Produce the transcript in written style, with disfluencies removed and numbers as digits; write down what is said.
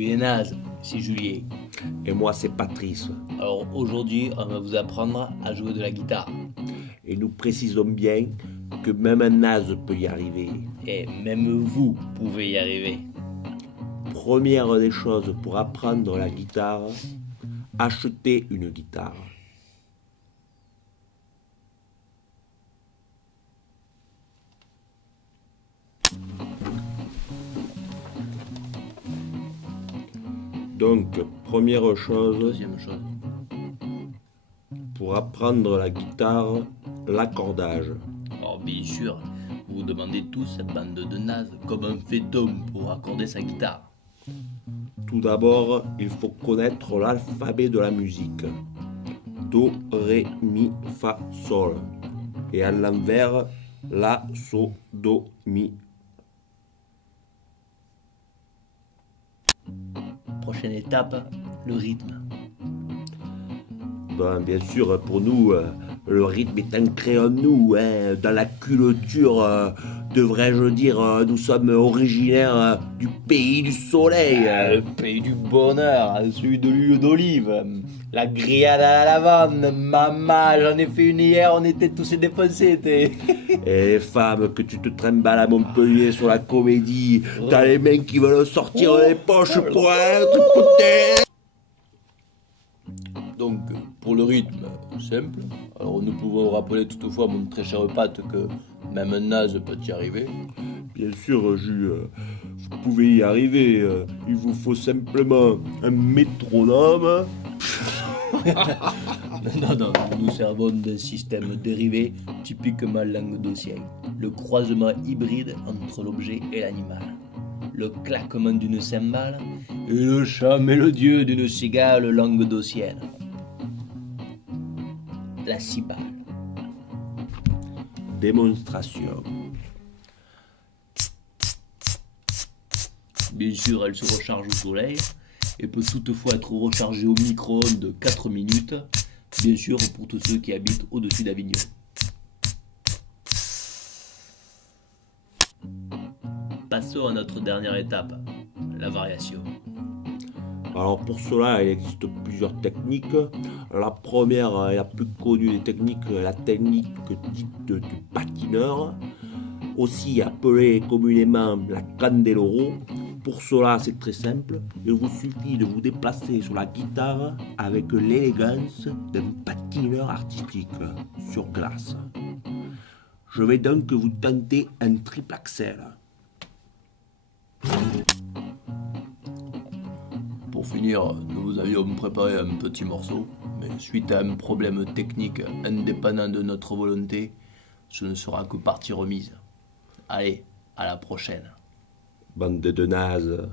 Salut les nazes, c'est Julien. Et moi, c'est Patrice. Alors aujourd'hui, on va vous apprendre à jouer de la guitare. Et nous précisons bien que même un naze peut y arriver. Et même vous pouvez y arriver. Première des choses pour apprendre la guitare, acheter une guitare. Donc, première chose, Deuxième chose. pour apprendre la guitare, l'accordage. Alors bien sûr, vous vous demandez tous cette bande de nazes comment fait-on pour accorder sa guitare. Tout d'abord, il faut connaître l'alphabet de la musique. Do, ré, mi, fa, sol. Et à l'envers, la, so, do, mi. Prochaine étape, le rythme. Ben, bien sûr, pour nous, le rythme est ancré en nous, hein, dans la culture, devrais-je dire, nous sommes originaires du pays du soleil. Le pays du bonheur, celui de l'huile d'olive, la grillade à la lavande, maman, j'en ai fait une hier, on était tous défoncés, t'es. Et les femmes que tu te trimbales à Montpellier sur la comédie, t'as les mains qui veulent sortir des poches pour être potées. Donc, pour le rythme, simple. Alors, nous pouvons rappeler toutefois, mon très cher Pat, que même un naze peut y arriver. Bien sûr, Jules, vous pouvez y arriver. Il vous faut simplement un métronome. Non, nous servons d'un système dérivé typiquement languedocien. Le croisement hybride entre l'objet et l'animal. Le claquement d'une cymbale et le chant mélodieux d'une cigale languedocienne. La cibale. Démonstration. Bien sûr, elle se recharge au soleil et peut toutefois être rechargée au micro-ondes de 4 minutes, bien sûr pour tous ceux qui habitent au-dessus d'Avignon. Passons à notre dernière étape, la variation. Alors pour cela, il existe plusieurs techniques. La première et la plus connue des techniques, la technique dite du patineur, aussi appelée communément la candeloro. Pour cela, c'est très simple. Il vous suffit de vous déplacer sur la guitare avec l'élégance d'un patineur artistique sur glace. Je vais donc vous tenter un triple axel. Pour finir, nous vous avions préparé un petit morceau, mais suite à un problème technique indépendant de notre volonté, ce ne sera que partie remise. Allez, à la prochaine. Bande de nazes.